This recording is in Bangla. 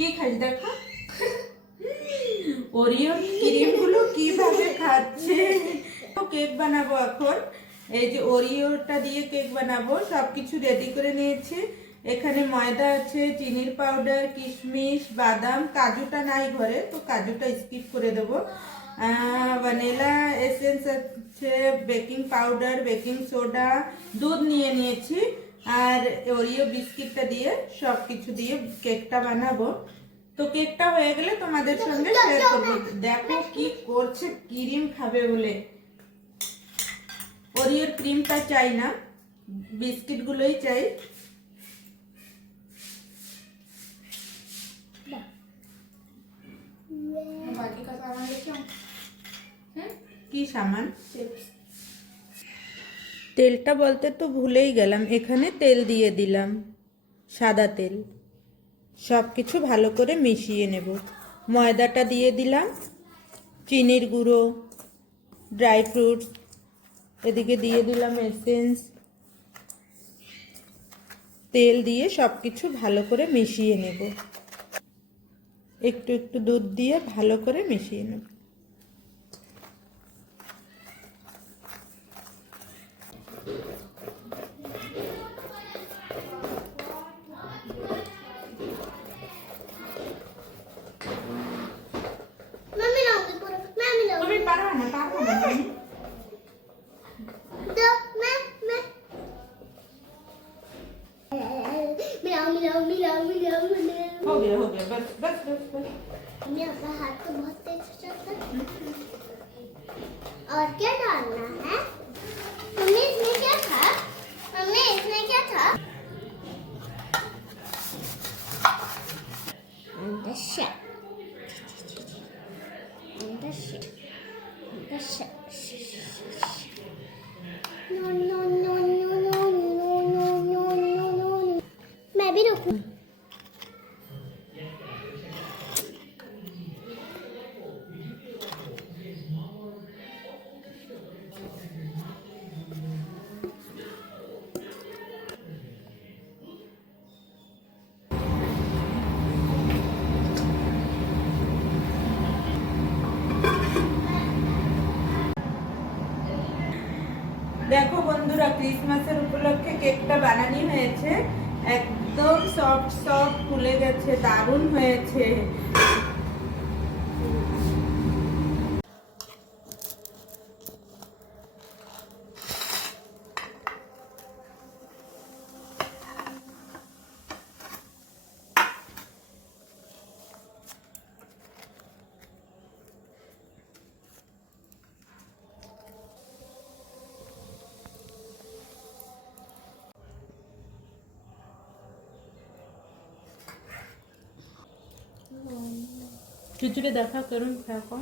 কি খাস দেখো, ওরিও ক্রিম গুলো কিভাবে খাচ্ছে। কেক বানাবো এখন। এই যে ওরিওটা দিয়ে কেক বানাবো, সবকিছু রেডি করে নিয়েছি। এখানে ময়দা আছে, চিনির পাউডার, কিশমিশ, বাদাম, কাজুটা নাই ঘরে, তো কাজুটা স্কিপ করে দেবো। ভ্যানিলা এসেন্স আছে, বেকিং পাউডার, বেকিং সোডা, দুধ নিয়ে নিয়েছি, আর ওরিও বিস্কিটটা দিয়ে সবকিছু দিয়ে কেকটা বানাবো। তো কেকটা হয়ে গেলে তোমাদের সঙ্গে শেয়ার করবো। দেখো কি করছে, ক্রিম খাবে বলে। ওরিওর ক্রিমটা চাই না, বিস্কিট গুলোই চাই। কি সামান? তেলটা বলতে তো ভুলেই গেলাম, এখানে তেল দিয়ে দিলাম, সাদা তেল। সব কিছু ভালো করে মিশিয়ে নেব। ময়দাটা দিয়ে দিলাম, চিনির গুঁড়ো, ড্রাই ফ্রুটস, এদিকে দিয়ে দিলাম এসেন্স, তেল দিয়ে সব কিছু ভালো করে মিশিয়ে নেব। একটু একটু দুধ দিয়ে ভালো করে মিশিয়ে নেব। हो गया बस बस बस बस। मम्मी अपना हाथ तो बहुत तेज चलता है। और क्या डालना है मम्मी? इसमें क्या था मम्मी? इसमें क्या था? No no no no no no no no no। मैं भी रुकूं? দেখো বন্ধুরা, ক্রিসমাসের উপলক্ষে কেকটা বানানো হয়েছে, একদম সফট সফট ফুলে গেছে, দারুণ হয়েছে। খিচুড়ি দেখা করুন থাকো।